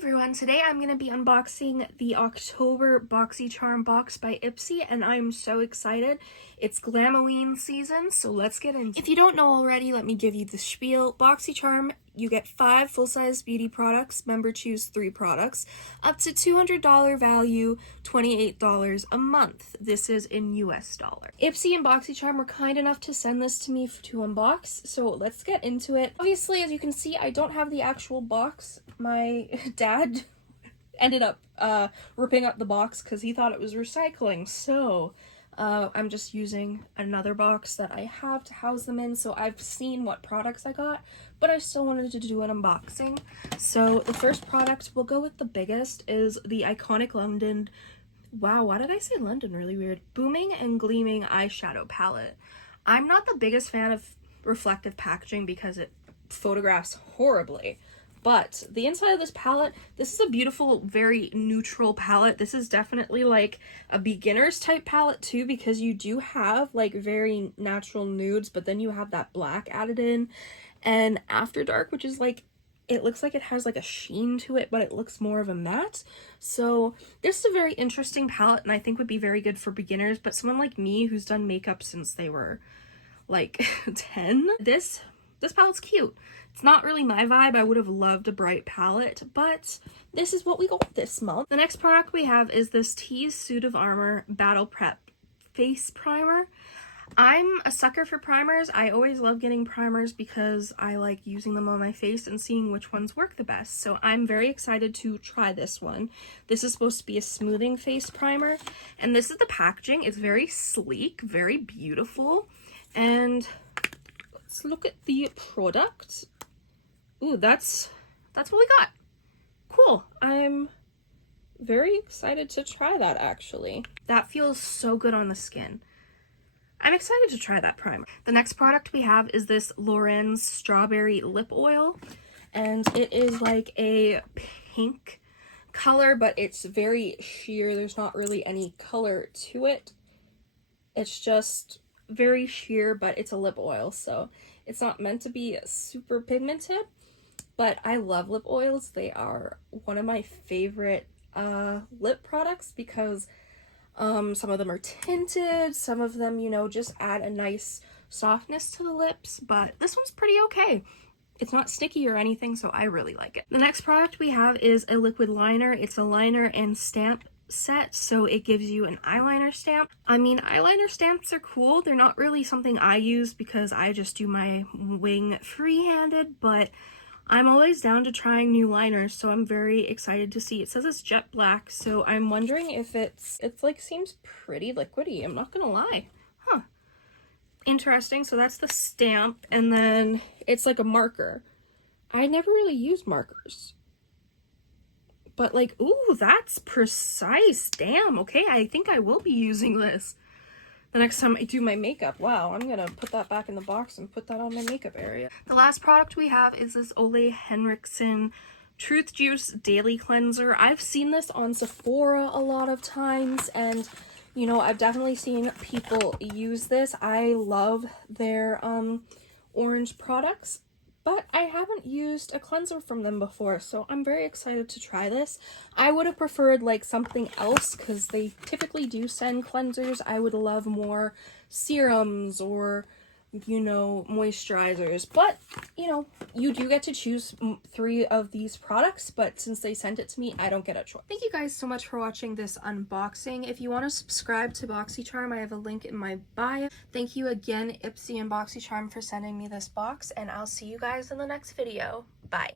everyone, today I'm going to be unboxing the October Boxycharm box by Ipsy, and I'm so excited. It's Glamoween season, so let's get into it. If you don't know already, let me give you the spiel. Boxycharm, you get 5 full-size beauty products, member choose 3 products, up to $200 value, $28 a month. This is in US dollar. Ipsy and Boxycharm were kind enough to send this to me to unbox, so let's get into it. Obviously, as you can see, I don't have the actual box. My dad ended up ripping up the box because he thought it was recycling, so I'm just using another box that I have to house them in. So I've seen what products I got, but I still wanted to do an unboxing. So the first product, we'll go with the biggest, is the iconic London, wow, why did I say London really weird, Booming and Gleaming Eyeshadow Palette. I'm not the biggest fan of reflective packaging because it photographs horribly. But the inside of this palette, this is a beautiful, very neutral palette. This is definitely like a beginner's type palette too, because you do have like very natural nudes, but then you have that black added in. And After Dark, which is like, it looks like it has like a sheen to it, but it looks more of a matte. So this is a very interesting palette, and I think would be very good for beginners, but someone like me who's done makeup since they were like 10, this palette's cute. It's not really my vibe. I would have loved a bright palette, but this is what we got this month. The next product we have is this Tease Suit of Armor Battle Prep Face Primer. I'm a sucker for primers. I always love getting primers because I like using them on my face and seeing which ones work the best. So I'm very excited to try this one. This is supposed to be a smoothing face primer, and this is the packaging. It's very sleek, very beautiful, and let's look at the product. Ooh, that's what we got. Cool. I'm very excited to try that, actually. That feels so good on the skin. I'm excited to try that primer. The next product we have is this Lorenz Strawberry Lip Oil, and it is like a pink color, but it's very sheer. There's not really any color to it. It's just very sheer, but it's a lip oil, so it's not meant to be super pigmented. But I love lip oils. They are one of my favorite lip products because some of them are tinted, some of them, you know, just add a nice softness to the lips, but this one's pretty okay. It's not sticky or anything, so I really like it. The next product we have is a liquid liner. It's a liner and stamp set, so it gives you an eyeliner stamp. I mean, eyeliner stamps are cool. They're not really something I use because I just do my wing free-handed, but I'm always down to trying new liners, so I'm very excited to see. It says it's jet black, so I'm wondering if it's like seems pretty liquidy, I'm not gonna lie. Huh. Interesting. So that's the stamp, and then it's like a marker. I never really used markers. But like, ooh, that's precise. Damn, okay, I think I will be using this the next time I do my makeup. Wow, I'm gonna put that back in the box and put that on my makeup area. The last product we have is this Ole Henriksen Truth Juice Daily Cleanser. I've seen this on Sephora a lot of times, and you know, I've definitely seen people use this. I love their orange products, but I haven't used a cleanser from them before, so I'm very excited to try this. I would have preferred like something else because they typically do send cleansers. I would love more serums or, you know, moisturizers, but you know, you do get to choose 3 of these products, but since they sent it to me, I don't get a choice. Thank you guys so much for watching this unboxing. If you want to subscribe to Boxycharm, I have a link in my bio. Thank you again, Ipsy and Boxycharm, for sending me this box, and I'll see you guys in the next video. Bye.